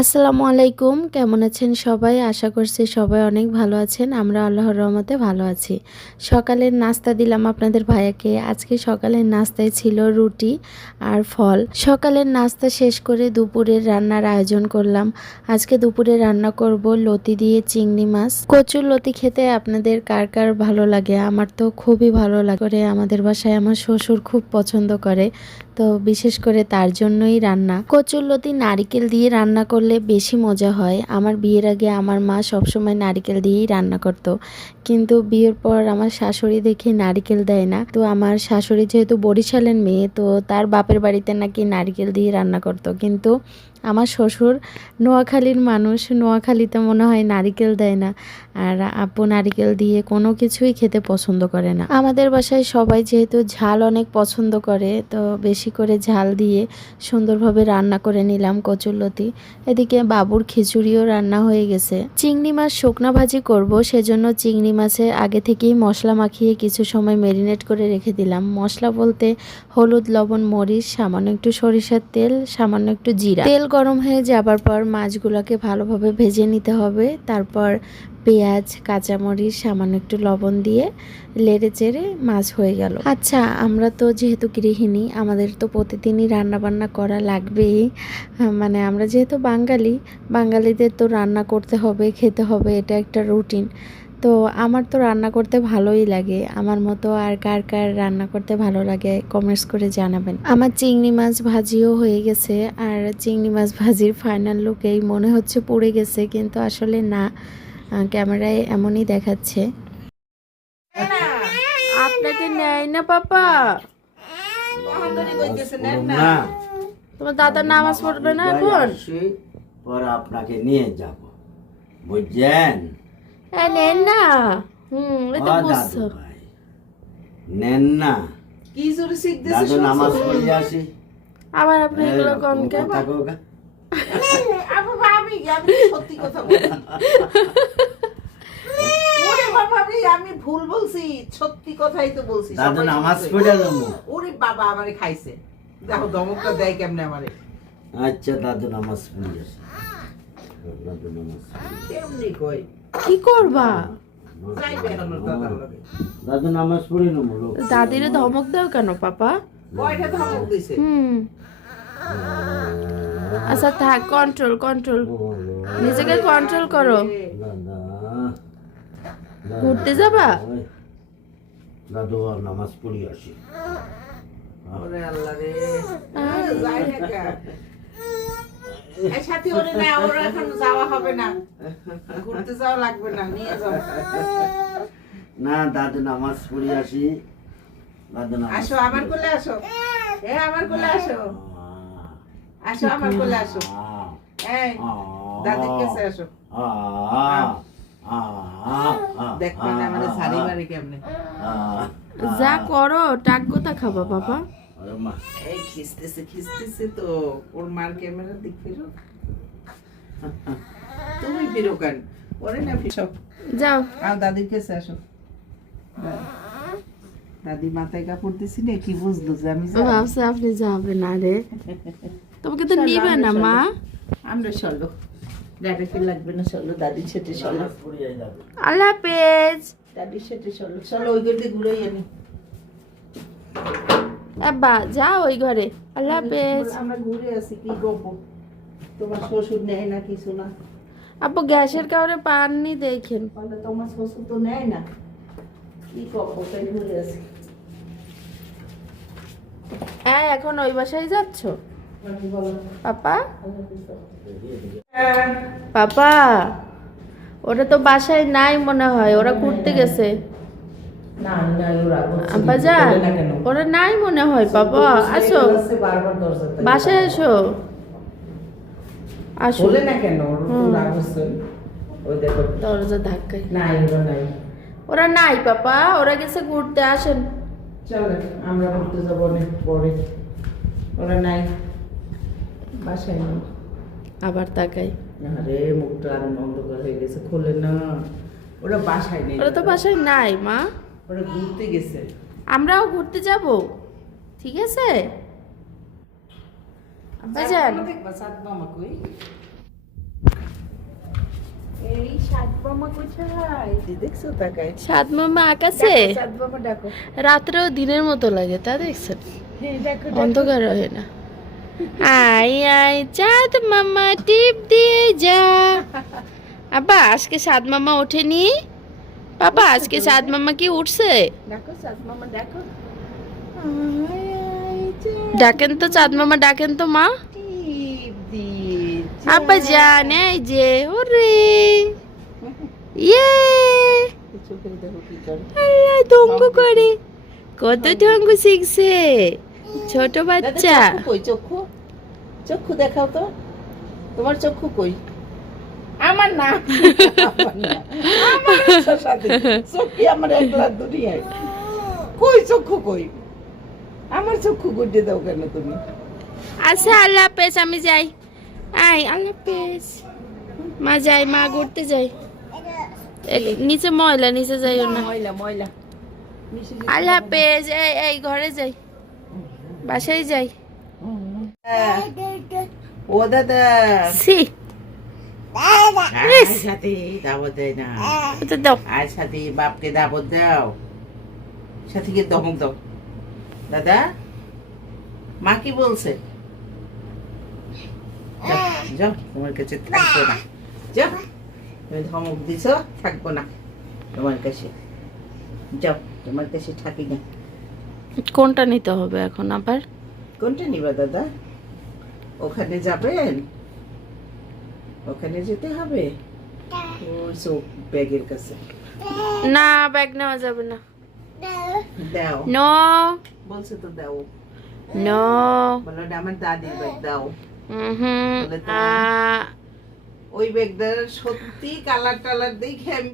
আসসালামু আলাইকুম, কেমন আছেন সবাই? আশা করছি সবাই অনেক ভালো আছেন। আমরা আল্লাহর রহমতে ভালো আছি। সকালের নাস্তা দিলাম আপনাদের ভাইয়াকে। আজকে সকালের নাস্তায় ছিল রুটি আর ফল। সকালের নাস্তা শেষ করে দুপুরের রান্নার আয়োজন করলাম। আজকে দুপুরে রান্না করব লতি দিয়ে চিংড়ি মাছ। কচুর লতি খেতে আপনাদের কার কার ভালো লাগে? আমার তো খুবই ভালো লাগে। আমাদের বাসায় আমার শ্বশুর খুব পছন্দ করে, তো বিশেষ করে তার জন্যই রান্না। কচুর লতি নারিকেল দিয়ে রান্না করলে বেশি মজা হয়। আমার বিয়ের আগে আমার মা সবসময় নারিকেল দিয়েই রান্না করতো, কিন্তু বিয়ের পর আমার শাশুড়ি দেখি নারিকেল দেয় না। তো আমার শাশুড়ি যেহেতু বরিশালের মেয়ে, তো তার বাপের বাড়িতে নাকি নারিকেল দিয়ে রান্না করতো, কিন্তু আমার শ্বশুর নোয়াখালীর মানুষ, নোয়াখালীতে মনে হয় নারিকেল দেয় না, আর আপু নারিকেল দিয়ে কোনো কিছুই খেতে পছন্দ করে না। আমাদের বাসায় সবাই যেহেতু ঝাল অনেক পছন্দ করে, তো বেশি করে ঝাল দিয়ে সুন্দরভাবে রান্না করে নিলাম কচুরলতি। এদিকে বাবুর খিচুড়িও রান্না হয়ে গেছে। চিংড়ি মাছ শুকনা ভাজি করব, সেজন্য চিংড়ি মাছে আগে থেকেই মশলা মাখিয়ে কিছু সময় ম্যারিনেট করে রেখে দিলাম। মশলা বলতে হলুদ, লবণ, মরিচ, সামান্য একটু সরিষার তেল, সামান্য একটু জিরা। তেল গরম হয়ে যাবার পর মাছগুলোকে ভালোভাবে ভেজে নিতে হবে। তারপর পেঁয়াজ, কাঁচামরিচ, সামান্য একটু লবণ দিয়ে লেড়ে চেড়ে মাছ হয়ে গেল। আচ্ছা, আমরা তো যেহেতু গৃহিণী, আমাদের তো প্রতিদিনই রান্না বান্না করা লাগবেই। মানে আমরা যেহেতু বাঙালিদের তো রান্না করতে হবে, খেতে হবে, এটা একটা রুটিন। তো আমার তো রান্না করতে ভালোই লাগে। আমার মতো আর কার কার রান্না করতে ভালো লাগে কমেন্টস করে জানাবেন। আমার চিংড়ি মাছ ভাজিও হয়ে গেছে, আর চিংড়ি মাছ ভাজির ফাইনাল লুকেই মনে হচ্ছে পুড়ে গেছে, কিন্তু আসলে না, ক্যামেরায় এমনই দেখাচ্ছে। আপনাকে নেয় না পাপা? তোমার দাদা নামাজ পড়বে না এখন? পরে আপনাকে নিয়ে যাব, বুঝছেন? নেন না। এটা দাদু বুঝছো। ভাই নেন না, কি জোরে শিখতেছিস? দাদু নামাজ পড়ে আসি। আবার আপনি এগুলো কোন কে? আমি সত্যি কথা বলছি। ওরে বাবা, আমি ভুল বলছি, সত্যি কথাই তো বলছি। দাদু সবাই নামাজ শুনছে। পড়ে যাবো। ওরে বাবা, আমারে খাইছে। দেখো দমকটা দেয় কেমনে আমারে। আচ্ছা, দাদু নামাজ পড়ে আসি। দাদু নামাজ কেমনি কই? কি করবা? যাইবে এখন ওর দাদার লগে। দাদু নামাজ পড়ে নেবো। দাদিরে ধমক দাও কেন পাপা? কয়টা ধমক দিছে? আচ্ছা থাক, কন্ট্রোল, নিজেকে কন্ট্রোল করো। ঘুরতে যাবা? দাদু নামাজ পড়ে আসি। ওরে আল্লাহ রে। যাই না কা। এই সাথী ওরে না, ওর এখন যাওয়া হবে না। ঘুরতে যাওয়া লাগবে না, নিয়ে যাও। না, দাদু নামাজ পড়ে আসি। দাদু নামাজ আসো আমার কোলে আসো। আমার কোলে আসো। আসো আমার কোলে আসো। এই দাদির কাছে আসো। দেখো না আমাদের শাড়ি বাড়ি কেমনে। যা করো, টাক গোতা খাবা বাবা। এই খিস্তেছে তো। ওর মার ক্যামেরা দিক ফিরো। তুমি ফিরো কেন? ওরে না ফিরো। যাও। আর দাদির কাছে আসো। দাদি মাথায় কাপড় দিছি না, কি বুঝলো যে আমি যাবো? ভাবছে আপনি যাবেন না রে। তোমাকে তো নিবে না মা। আমরা চলো, দাদিকে লাগবে না, চলো দাদির সাথে চলো। আল্লাহ হাফেজ। দাদির সাথে চলো, চলো ওই ঘরে ঘুরে আনি। আব্বা যাও ওই ঘরে। আল্লাহ হাফেজ। আমরা ঘুরে আসি, কি গপ? তোমার শ্বশুর নেয় না কিছু না? আপু গ্যাসের কাউরে পাননি দেখেন। বলে তোমার শ্বশুর তো নেয় না, কি গপ? তাই ঘুরে আসি। এখন ওই বাসায় যাচ্ছ বলো পাপা? পাপা ওরা তো বাসায় নাই মনে হয়, ওরা ঘুরতে গেছে। না না, ওরা আব্বা যান, ওরা নাই মনে হয়। বাবা আসো, বারবার দরজা বাসায় আসো, আসো। বলে না কেন? রাগ হচ্ছে। ওই দেখো দরজা ধাক্কায়। নাই, ওরা নাই। ওরা নাই পাপা, ওরা গেছে ঘুরতে। আসেন। চলো আমরা ঘুরতে যাবো অনেক পরে। ওরা নাই, বাসায় নেই। আবার তাকাই। আরে মুখটা আর অন্ধকার হয়ে গেছে, খোলে না। ওরা বাসায় নেই, ওরা তো বাসায় নাই মা। ওরা ঘুরতে গেছে। আমরাও ঘুরতে যাব, ঠিক আছে? আব্বা যান, দেখবা সাত মামা কই? মামা কোথায় দেখছো তাকায় সাত মামা আকাশে সাত মামা ডাকো রাত্রেও দিনের মতো লাগে তা দেখছেন হ্যাঁ ডাকো অন্ধকার হয় না আই আই চাঁদ মামা টিপ দিয়ে যা আব্বা আজকে সাত মামা ওঠেনি পাপা আজকে সাত মামা কি উঠছে ডাকো সাত মামা ডাকো ডাকেন তো চাঁদ মামা ডাকেন তো মা আব্বা জান এই যে ওরে ইয়ে আল্লাহ দঙ্গ করে কত ঢঙ্গ শিখছে ছোট বাচ্চা কই চক্ষু চক্ষু দেখাও তো তোমার চক্ষু কই আমার না আমার সাথে চক্ষু আমার একলা দুনিয়ায় কই চক্ষু কই আমার চক্ষু গুড্ডে দাও কেন তুমি আচ্ছা আল্লাহ হাফেজ আমি যাই আই আল্লাহ হাফেজ মা যাই মা ঘুরতে যাই নিচে ময়লা নিচে যাইও না ময়লা ময়লা আল্লাহ হাফেজ এই এই ঘরে যাই বাসায় যাই ও দাদা সি আয় সাথে দাবত দেয় না এটা দাও আয় সাথে বাপকে দাবত দাও সাথীকে দমক দাও দাদা মা কি বলছে যাও তোমার কাছে থাকবো না যাও তুমি ধমক দিছ থাকবো না তোমার কাছে যাও তোমার কাছে থাকি না কোনটা নিতে হবে এখন আবার কোনটা নিবা দাদা ওখানে যাবেন ওখানে যেতে হবে ওই সব ব্যাগের কাছে না ব্যাগ নেওয়া যাবে না দাও নো বলছে তো দাও নো বলো এটা আমার দাদির ব্যাগ দাও হুম ওই ব্যাগটার সত্যি কালার টালার দেখে আমি